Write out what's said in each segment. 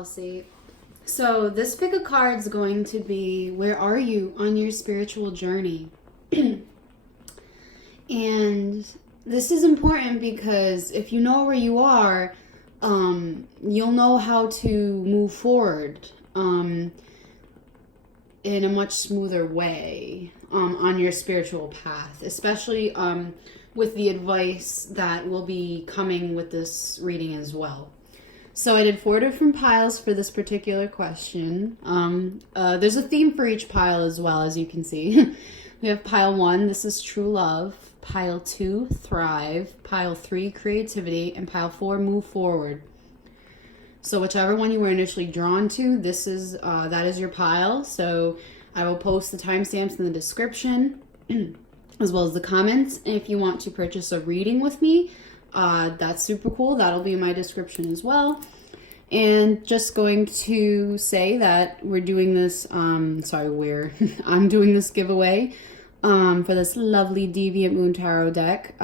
Chelsea. So this pick of cards is going to be, where are you on your spiritual journey? And this is important because if you know where you are, you'll know how to move forward in a much smoother way on your spiritual path, especially with the advice that will be coming with this reading as well. So I did 4 different piles for this particular question. There's a theme for each pile as well, as you can see. We have pile 1, this is true love. Pile 2, thrive. Pile 3, creativity. And pile 4, move forward. So whichever one you were initially drawn to, this is that is your pile. So I will post the timestamps in the description as well as the comments. And if you want to purchase a reading with me, that's super cool. That'll be in my description as well. And just going to say that we're doing this, I'm doing this giveaway for this lovely Deviant Moon Tarot deck.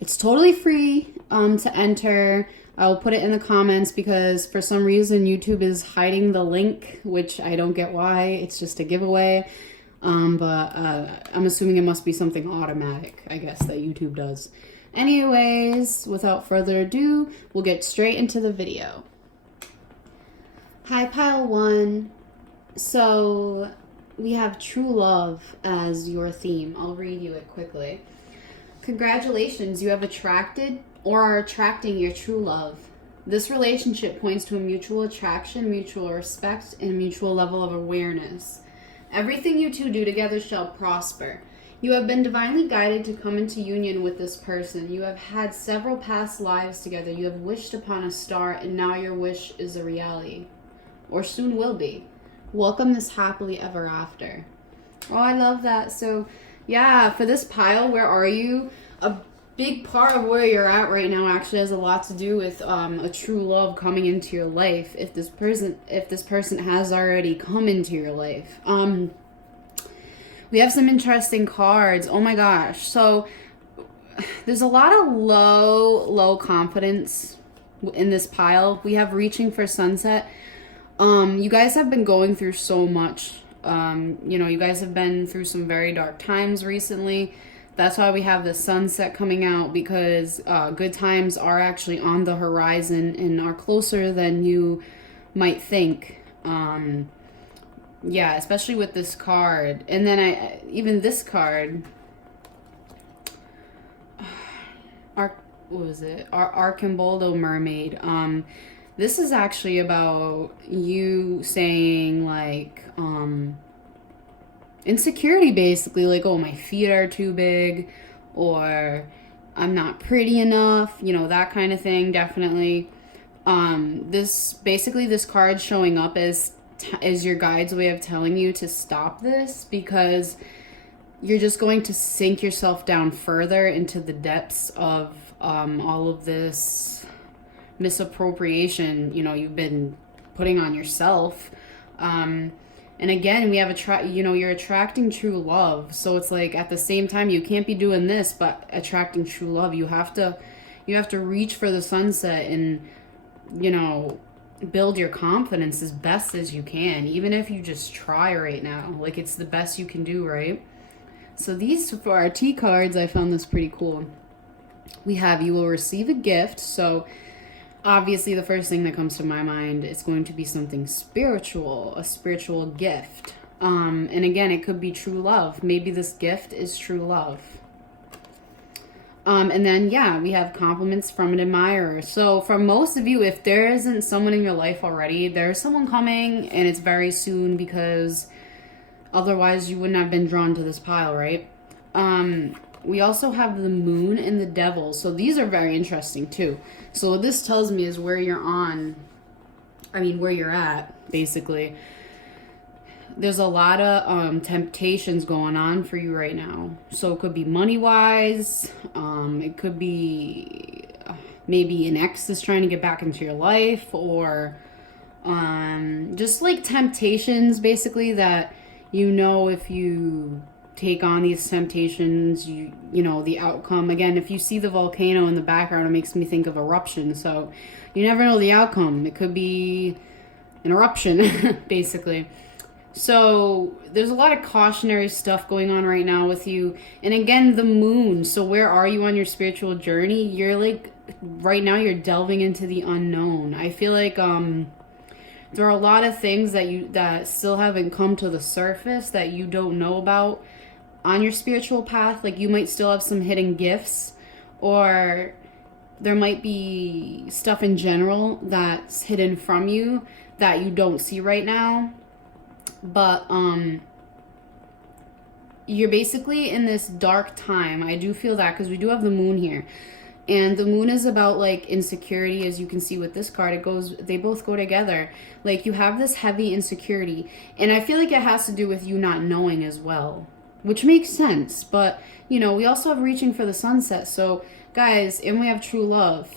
It's totally free to enter. I'll put it in the comments because for some reason YouTube is hiding the link, which I don't get why. It's just a giveaway. But I'm assuming it must be something automatic, I guess, that YouTube does. Anyways, without further ado, we'll get straight into the video. Hi, pile 1. So we have true love as your theme. I'll read you it quickly. Congratulations, you have attracted or are attracting your true love. This relationship points to a mutual attraction, mutual respect, and mutual level of awareness. Everything you two do together shall prosper. You have been divinely guided to come into union with this person. You have had several past lives together. You have wished upon a star, and now your wish is a reality. Or soon will be. Welcome this happily ever after. Oh, I love that. So, yeah, for this pile, where are you? A big part of where you're at right now actually has a lot to do with a true love coming into your life. If this person has already come into your life. We have some interesting cards. Oh my gosh. So there's a lot of low confidence in this pile. We have reaching for sunset. You guys have been going through so much. You guys have been through some very dark times recently. That's why we have the sunset coming out, because good times are actually on the horizon and are closer than you might think. Yeah, especially with this card. And then even this card, what was it? Archamboldo Mermaid. This is actually about you saying like insecurity, basically, like, oh, my feet are too big, or I'm not pretty enough, that kind of thing. Definitely. This card showing up as your guide's way of telling you to stop this, because you're just going to sink yourself down further into the depths of all of this misappropriation you've been putting on yourself. And again, we have you're attracting true love. So it's like, at the same time, you can't be doing this but attracting true love. You have to reach for the sunset and build your confidence as best as you can, even if you just try right now. Like, it's the best you can do, right? So these, for our T cards, I found this pretty cool. We have, you will receive a gift. So obviously the first thing that comes to my mind is going to be something spiritual, a spiritual gift. And again, it could be true love. Maybe this gift is true love. And then, yeah, we have compliments from an admirer. So for most of you, if there isn't someone in your life already, there's someone coming, and it's very soon, because otherwise you wouldn't have been drawn to this pile, right? We also have the moon and the devil. So these are very interesting too. So what this tells me is where you're at, basically. There's a lot of temptations going on for you right now. So it could be money-wise. It could be maybe an ex is trying to get back into your life, or just like temptations, basically, that if you take on these temptations, you know, the outcome. Again, if you see the volcano in the background, it makes me think of eruption. So you never know the outcome. It could be an eruption, basically. So there's a lot of cautionary stuff going on right now with you. And again, the moon. So where are you on your spiritual journey? You're like, right now you're delving into the unknown. I feel like there are a lot of things that still haven't come to the surface that you don't know about on your spiritual path. Like you might still have some hidden gifts, or there might be stuff in general that's hidden from you that you don't see right now. But you're basically in this dark time. I do feel that because we do have the moon here. And the moon is about like insecurity, as you can see with this card. They both go together. Like you have this heavy insecurity. And I feel like it has to do with you not knowing as well, which makes sense. But, you know, we also have reaching for the sunset. So guys, and we have true love.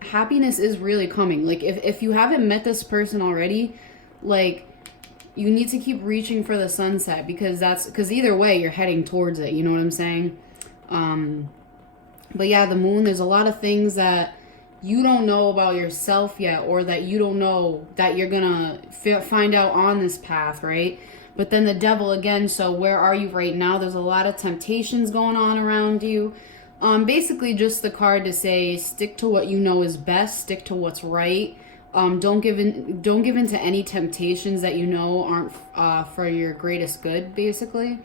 Happiness is really coming. Like if you haven't met this person already, like, you need to keep reaching for the sunset, because either way you're heading towards it. You know what I'm saying? But yeah, the moon, there's a lot of things that you don't know about yourself yet, or that you don't know that you're gonna find out on this path, right? But then the devil again. So where are you right now? There's a lot of temptations going on around you. Basically just the card to say, stick to what you know is best, stick to what's right. Don't give in to any temptations that you know aren't for your greatest good, basically.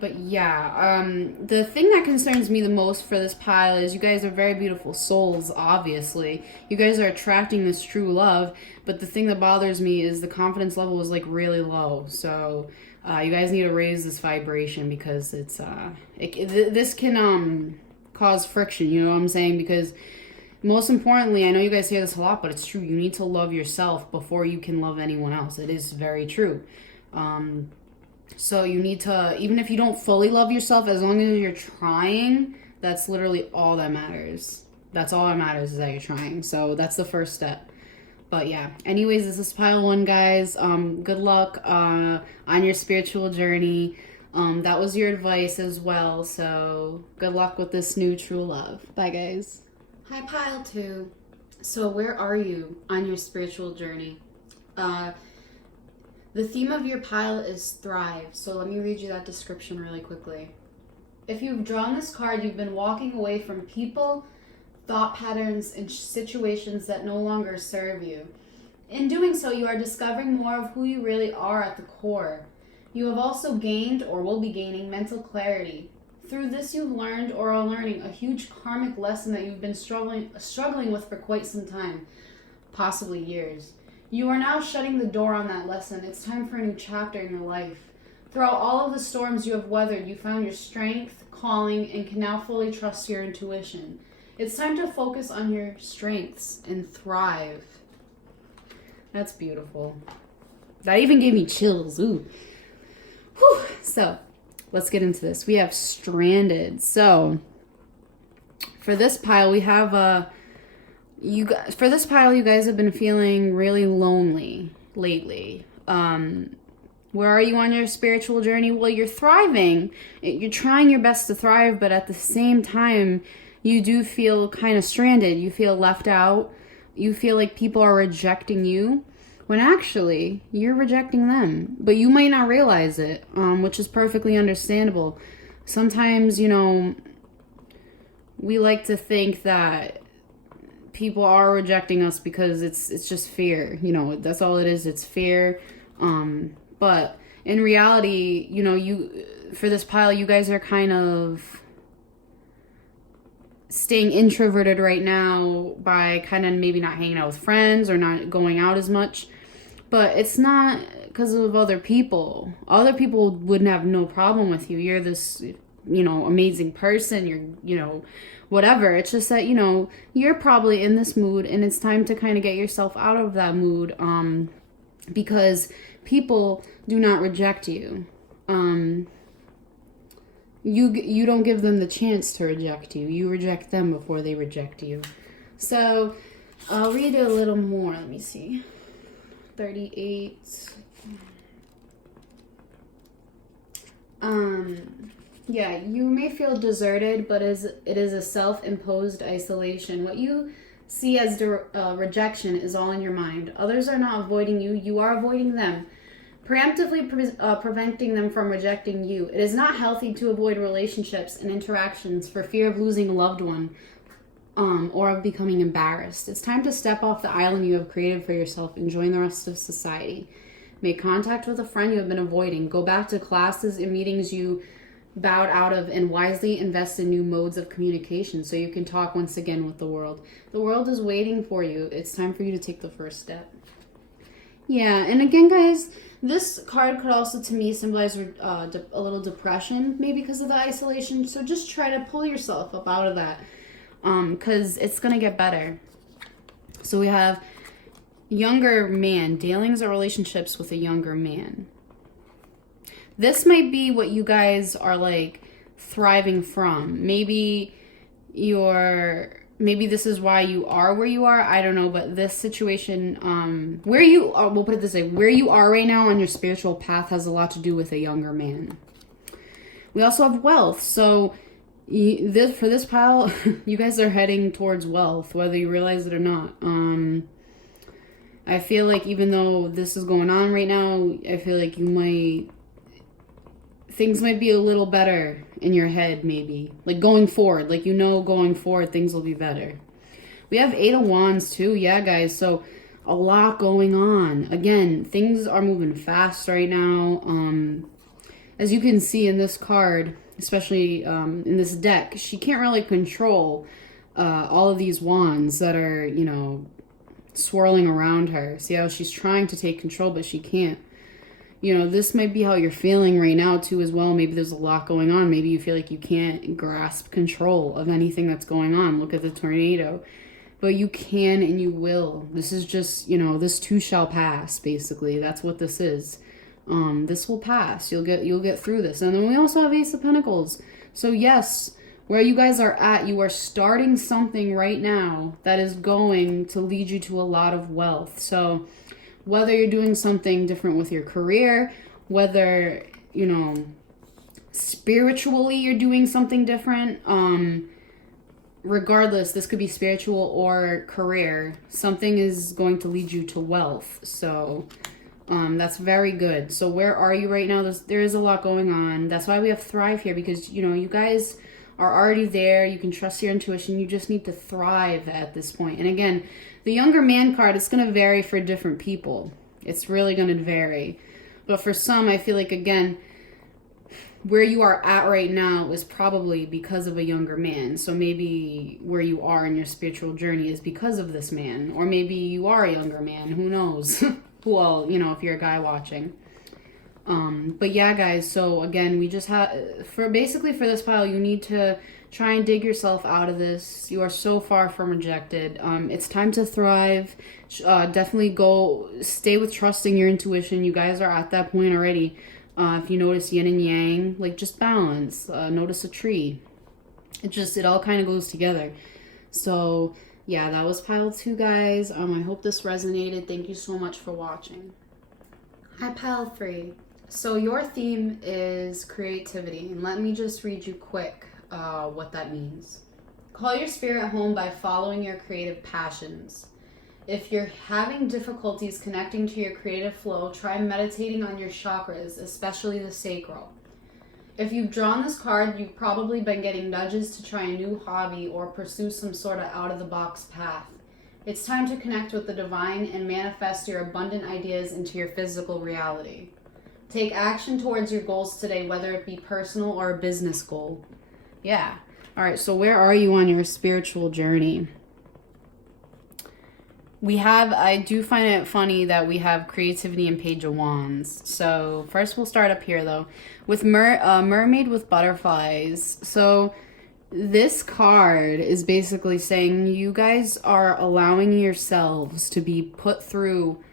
But yeah, the thing that concerns me the most for this pile is you guys are very beautiful souls, obviously. You guys are attracting this true love, but the thing that bothers me is the confidence level is like really low. So you guys need to raise this vibration, because this can cause friction, you know what I'm saying? Because most importantly, I know you guys hear this a lot, but it's true. You need to love yourself before you can love anyone else. It is very true. So you need to, even if you don't fully love yourself, as long as you're trying, that's literally all that matters. That's all that matters, is that you're trying. So that's the first step. But yeah, anyways, this is pile 1, guys. Good luck on your spiritual journey. That was your advice as well. So good luck with this new true love. Bye, guys. Hi, pile 2. So where are you on your spiritual journey? The theme of your pile is thrive. So let me read you that description really quickly. If you've drawn this card, you've been walking away from people, thought patterns, and situations that no longer serve you. In doing so, you are discovering more of who you really are at the core. You have also gained, or will be gaining, mental clarity. Through this, you've learned, or are learning, a huge karmic lesson that you've been struggling with for quite some time, possibly years. You are now shutting the door on that lesson. It's time for a new chapter in your life. Throughout all of the storms you have weathered, you found your strength, calling, and can now fully trust your intuition. It's time to focus on your strengths and thrive. That's beautiful. That even gave me chills. Ooh. Whew. So, let's get into this. We have stranded. So, for this pile, we have you guys have been feeling really lonely lately. Where are you on your spiritual journey? Well, you're thriving. You're trying your best to thrive, but at the same time, you do feel kind of stranded. You feel left out. You feel like people are rejecting you, when actually you're rejecting them. But you might not realize it, which is perfectly understandable. Sometimes, you know, we like to think that people are rejecting us because it's just fear. You know, that's all it is. It's fear. But in reality, you know, for this pile, you guys are kind of staying introverted right now by kind of maybe not hanging out with friends or not going out as much. But it's not because of other people. Other people wouldn't have no problem with you. You're this, you know, amazing person. You're, you know, whatever. It's just that, you know, you're probably in this mood, and it's time to kind of get yourself out of that mood, because people do not reject you. You don't give them the chance to reject you. You reject them before they reject you. So I'll read a little more. Let me see. 38. Yeah, you may feel deserted, but it is a self-imposed isolation. What you see as rejection is all in your mind. Others are not avoiding you, you are avoiding them, preemptively preventing them from rejecting you. It is not healthy to avoid relationships and interactions for fear of losing a loved one, or of becoming embarrassed. It's time to step off the island you have created for yourself and join the rest of society. Make contact with a friend you have been avoiding. Go back to classes and meetings you bowed out of, and wisely invest in new modes of communication so you can talk once again with the world. The world is waiting for you. It's time for you to take the first step. Yeah, and again, guys, this card could also, to me, symbolize a little depression, maybe because of the isolation. So just try to pull yourself up out of that, because it's going to get better. So we have younger man, dealings or relationships with a younger man. This might be what you guys are like thriving from. Maybe this is why you are where you are. I don't know, but this situation, where you are, we'll put it this way, where you are right now on your spiritual path has a lot to do with a younger man. We also have wealth. So for this pile, you guys are heading towards wealth, whether you realize it or not. I feel like even though this is going on right now, I feel like things might be a little better in your head, maybe. Like going forward, going forward, things will be better. We have 8 of Wands too. Yeah, guys. So a lot going on. Again, things are moving fast right now. As you can see in this card, especially in this deck, she can't really control all of these wands that are, swirling around her. See how she's trying to take control, but she can't. This might be how you're feeling right now too as well. Maybe there's a lot going on. Maybe you feel like you can't grasp control of anything that's going on. Look at the tornado. But you can and you will. This is just, this too shall pass, basically. That's what this is. This will pass. You'll get through this. And then we also have Ace of Pentacles. So yes, where you guys are at, you are starting something right now that is going to lead you to a lot of wealth. So whether you're doing something different with your career, whether, spiritually you're doing something different, regardless, this could be spiritual or career, something is going to lead you to wealth. So that's very good. So where are you right now? There is a lot going on. That's why we have Thrive here, because, you guys are already there. You can trust your intuition. You just need to thrive at this point. And again, the younger man card, it's going to vary for different people. It's really going to vary. But for some, I feel like, again, where you are at right now is probably because of a younger man. So maybe where you are in your spiritual journey is because of this man. Or maybe you are a younger man. Who knows? Well, if you're a guy watching. But yeah, guys, so again, we just have, for this pile, you need to try and dig yourself out of this. You are so far from rejected. It's time to thrive. Definitely stay with trusting your intuition. You guys are at that point already. If you notice yin and yang, just balance. Notice a tree. It all kind of goes together. So yeah, that was pile 2, guys. I hope this resonated. Thank you so much for watching. Hi, pile 3. So your theme is creativity, and let me just read you quick what that means. Call your spirit home by following your creative passions. If you're having difficulties connecting to your creative flow, try meditating on your chakras, especially the sacral. If you've drawn this card, you've probably been getting nudges to try a new hobby or pursue some sort of out-of-the-box path. It's time to connect with the divine and manifest your abundant ideas into your physical reality. Take action towards your goals today, whether it be personal or a business goal. Yeah. All right, so where are you on your spiritual journey? I do find it funny that we have creativity and Page of Wands. So first we'll start up here, though, with Mermaid with Butterflies. So this card is basically saying you guys are allowing yourselves to be put through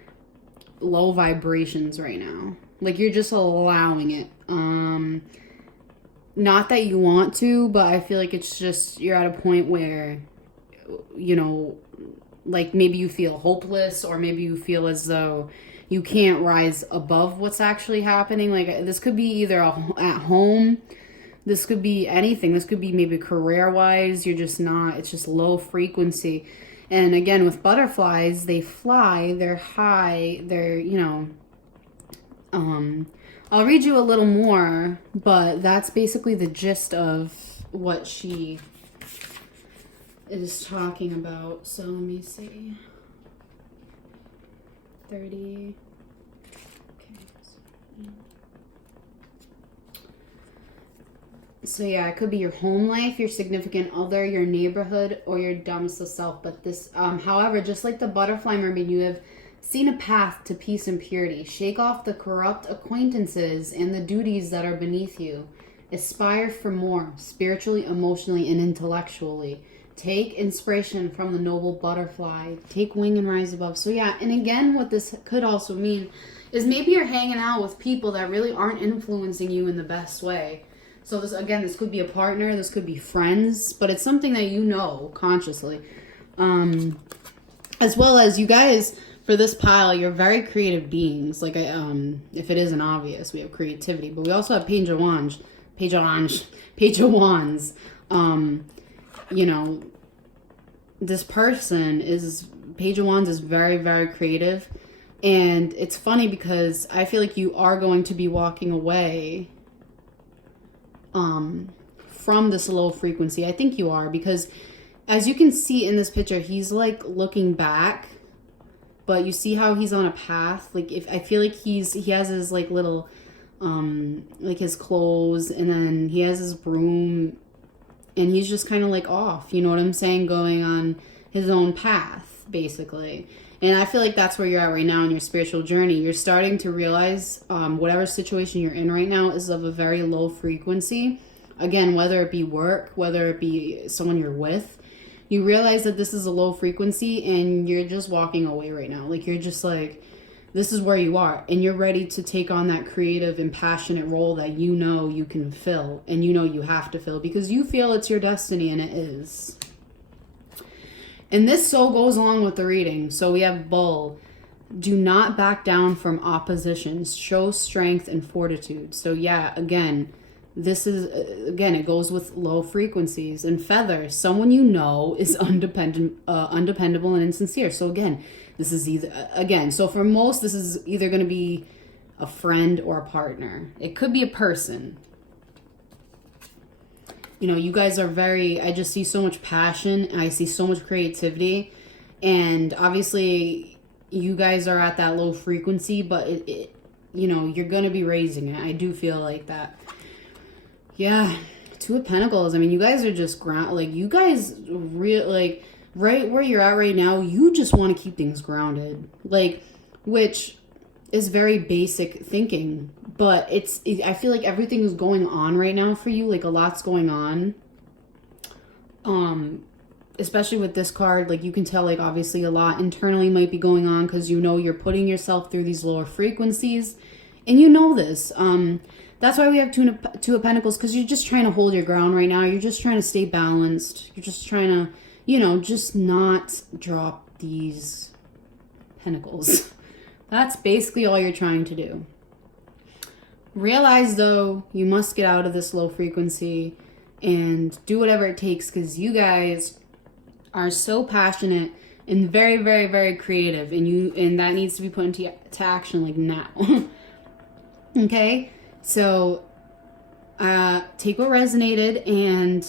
low vibrations right now. You're just allowing it. Not that you want to, but I feel like it's just, you're at a point where, maybe you feel hopeless, or maybe you feel as though you can't rise above what's actually happening. Like, this could be either at home, this could be anything. This could be maybe career-wise. You're just not, it's just low frequency. And again, with butterflies, they fly, they're high, they're, I'll read you a little more, but that's basically the gist of what she is talking about. So let me see. 30. Okay. So yeah, it could be your home life, your significant other, your neighborhood, or your domestic self. But this, however, just like the butterfly mermaid, you have seen a path to peace and purity. Shake off the corrupt acquaintances and the duties that are beneath you. Aspire for more, spiritually, emotionally, and intellectually. Take inspiration from the noble butterfly. Take wing and rise above. So yeah, and again, what this could also mean is maybe you're hanging out with people that really aren't influencing you in the best way. So this, again, this could be a partner, this could be friends, but it's something that you know consciously. As well as you guys, for this pile, you're very creative beings. Like, if it isn't obvious, we have creativity, but we also have Page of Wands. This person is, Page of Wands is very, very creative. And it's funny because I feel like you are going to be walking away from this low frequency. I think you are, because as you can see in this picture, he's like looking back, but you see how he's on a path. Like, if I feel like he has his like little like his clothes, and then he has his broom, and he's just kind of like off, you know what I'm saying, going on his own path basically. And I feel like that's where you're at right now in your spiritual journey. You're starting to realize whatever situation you're in right now is of a very low frequency. Again, whether it be work, whether it be someone you're with, you realize that this is a low frequency and you're just walking away right now. Like, you're just like, this is where you are. And you're ready to take on that creative and passionate role that you know you can fill and you know you have to fill because you feel it's your destiny, and it is. And this so goes along with the reading. So we have Bull. Do not back down from oppositions. Show strength and fortitude. So yeah, again, this is, it goes with low frequencies. And Feather, someone you know is undependable and insincere. So again, this is so for most, this is either going to be a friend or a partner. It could be a person. You know, you guys are I just see so much passion, and I see so much creativity, and obviously you guys are at that low frequency, but you're going to be raising it. I do feel like that. Yeah. Two of Pentacles. I mean, you guys are just you guys right where you're at right now, you just want to keep things grounded, which is very basic thinking, but I feel like everything is going on right now for you. Like, a lot's going on. Especially with this card, like, you can tell, like, obviously a lot internally might be going on because you're putting yourself through these lower frequencies, and you know this. That's why we have Two of Pentacles, because you're just trying to hold your ground right now. You're just trying to stay balanced. You're just trying to, just not drop these pentacles. That's basically all you're trying to do. Realize, though, you must get out of this low frequency and do whatever it takes, because you guys are so passionate and very, very, very creative, and that needs to be put into action, like, now. Okay? So, take what resonated, and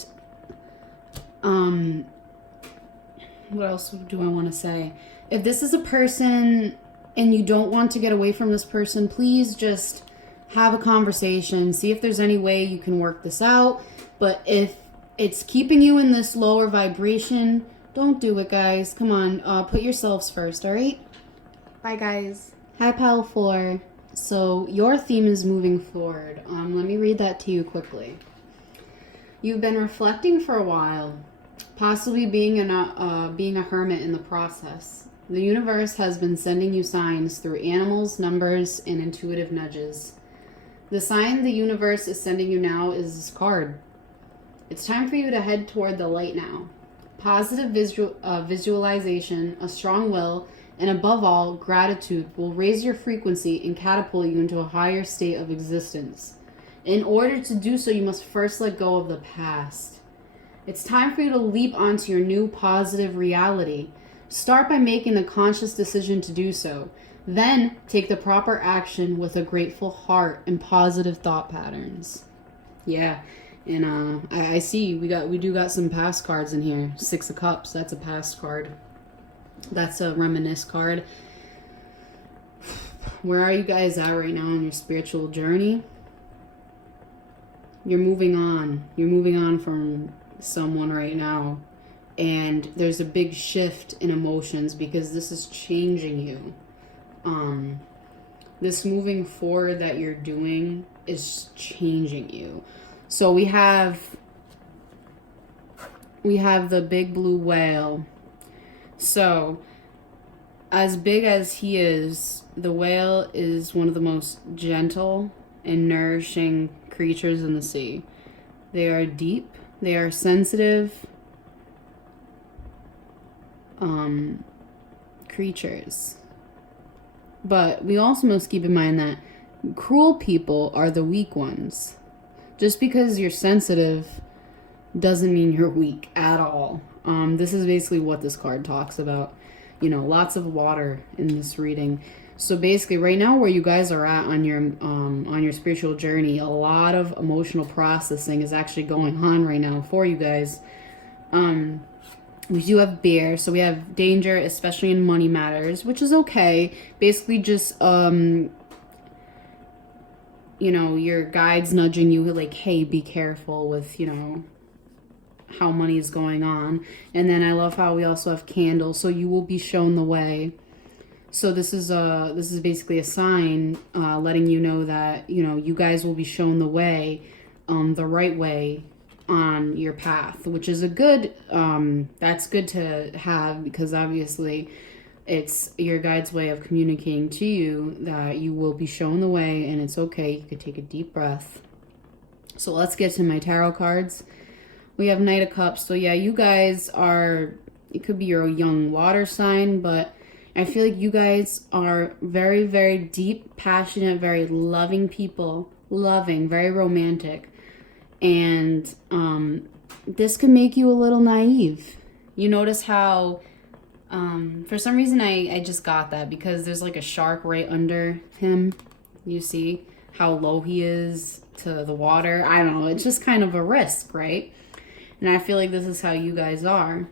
what else do I want to say? If this is a person and you don't want to get away from this person, please just have a conversation. See if there's any way you can work this out. But if it's keeping you in this lower vibration, don't do it, guys. Come on, put yourselves first, all right? Bye, guys. Hi, Pal 4. So your theme is moving forward. Let me read that to you quickly. You've been reflecting for a while, possibly being a hermit in the process. The universe has been sending you signs through animals, numbers, and intuitive nudges. The sign the universe is sending you now is this card. It's time for you to head toward the light now. Positive visualization, a strong will, And above all, gratitude will raise your frequency and catapult you into a higher state of existence. In order to do so, you must first let go of the past. It's time for you to leap onto your new positive reality. Start by making the conscious decision to do so. Then take the proper action with a grateful heart and positive thought patterns. Yeah, and I see we do got some past cards in here. 6 of Cups, that's a past card. That's a reminisce card. Where are you guys at right now on your spiritual journey? You're moving on. You're moving on from someone right now. And there's a big shift in emotions because this is changing you. This moving forward that you're doing is changing you. So we have the big blue whale. So as big as he is, the whale is one of the most gentle and nourishing creatures in the sea. They are deep, they are sensitive creatures. But we also must keep in mind that cruel people are the weak ones. Just because you're sensitive doesn't mean you're weak at all. This is basically what this card talks about. You know, lots of water in this reading. So basically, right now where you guys are at on your spiritual journey, a lot of emotional processing is actually going on right now for you guys. We do have bear, so we have danger, especially in money matters, which is okay. Basically just, you know, your guides nudging you like, hey, be careful with, you know, how money is going on. And then I love how we also have candle, so you will be shown the way. So this is basically a sign letting you know that, you know, you guys will be shown the way, the right way on your path, which is a good, that's good to have because obviously it's your guide's way of communicating to you that you will be shown the way and it's okay. You could take a deep breath. So let's get to my tarot cards. We have Knight of Cups. So yeah, you guys are, it could be your young water sign, but I feel like you guys are very, very deep, passionate, very loving people, loving, very romantic. And this could make you a little naive. You notice how, for some reason I just got that because there's like a shark right under him. You see how low he is to the water. I don't know. It's just kind of a risk, right? And I feel like this is how you guys are.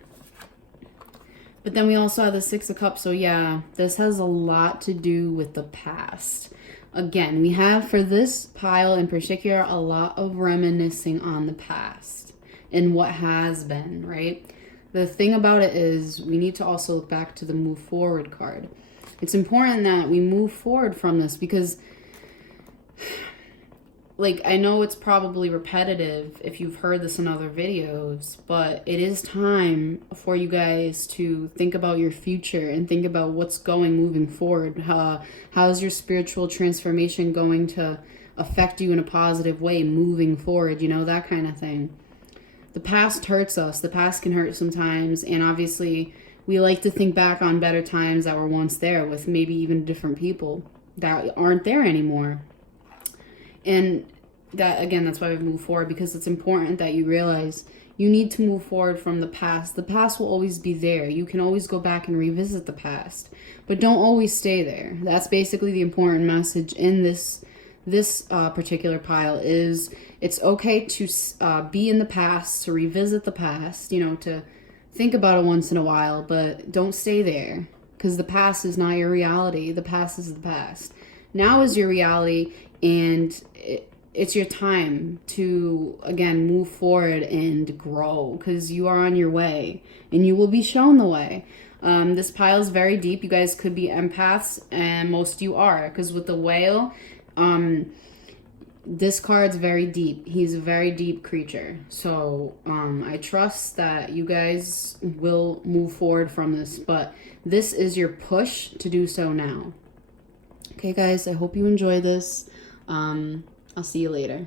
But then we also have the 6 of Cups. So yeah, this has a lot to do with the past. Again, we have for this pile in particular a lot of reminiscing on the past and what has been, right? The thing about it is we need to also look back to the move forward card. It's important that we move forward from this because, like, I know it's probably repetitive if you've heard this in other videos, but it is time for you guys to think about your future and think about what's moving forward. How's your spiritual transformation going to affect you in a positive way moving forward, you know, that kind of thing. The past hurts us. The past can hurt sometimes, and obviously we like to think back on better times that were once there with maybe even different people that aren't there anymore. And that, again, that's why we move forward, because it's important that you realize you need to move forward from the past. The past will always be there. You can always go back and revisit the past, but don't always stay there. That's basically the important message in this particular pile is it's okay to be in the past, to revisit the past, you know, to think about it once in a while, but don't stay there because the past is not your reality. The past is the past. Now is your reality, and it's your time to, again, move forward and grow because you are on your way and you will be shown the way. This pile is very deep. You guys could be empaths, and most of you are, because with the whale, this card's very deep. He's a very deep creature. So I trust that you guys will move forward from this, but this is your push to do so now. Okay, guys, I hope you enjoy this. I'll see you later.